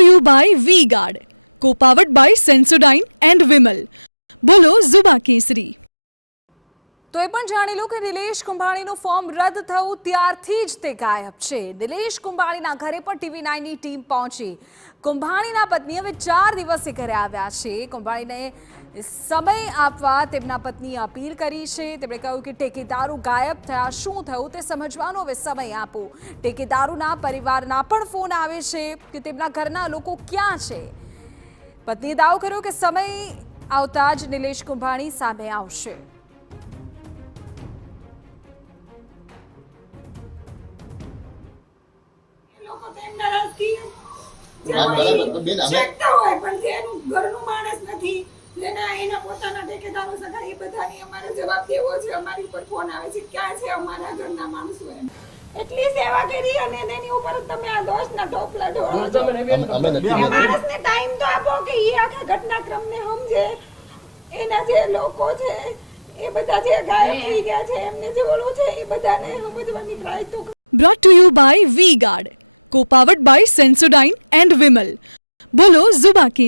here by Vega, supported by Sensodyne and Vimal. They are Zada Kesari. તો એ પણ જાણી લો કે નિલેશ કુંભાણીનું ફોર્મ રદ થયું ત્યારથી જ તે ગાયબ છે. નિલેશ કુંભાણીના ઘરે પણ TV9ની ટીમ પહોંચી. કુંભાણીના પત્ની હવે 4 દિવસે ઘરે આવ્યા છે. કુંભાણીને સમય આપવા તેમના પત્નીએ અપીલ કરી છે. તેમણે કહ્યું કે ઠેકેદારો ગાયબ થયા, શું થયું તે સમજવાનો હવે સમય આપો. ઠેકેદારોના પરિવારના પણ ફોન આવે છે કે તેમના ઘરના લોકો ક્યાં છે. પત્નીએ દાવો કર્યો કે સમય આવતા જ નિલેશ કુંભાણી સામે આવશે. ઘરનું માણસ નથી, એના પોતાના ઠેકેદારો સગા એ બધાની અમારે જવાબ દેવો છે. અમારી ઉપર ફોન આવે છે ક્યાં છે અમારા ઘરના માણસો. એટલી સેવા કરી અને એની ઉપર તમે આ દોષના ટોપલા ઢોળો છો. માણસને ટાઈમ તો આપો કે એ આખા ઘટનાક્રમને સમજે. એના જે લોકો છે એ બધા જે ગાયબ થઈ ગયા છે, એમને જે ઓલું છે એ બધાને સમજવાની ટ્રાય તો Supported by Vega, supported by Sensodyne and Vimal. They are Zada Kesari.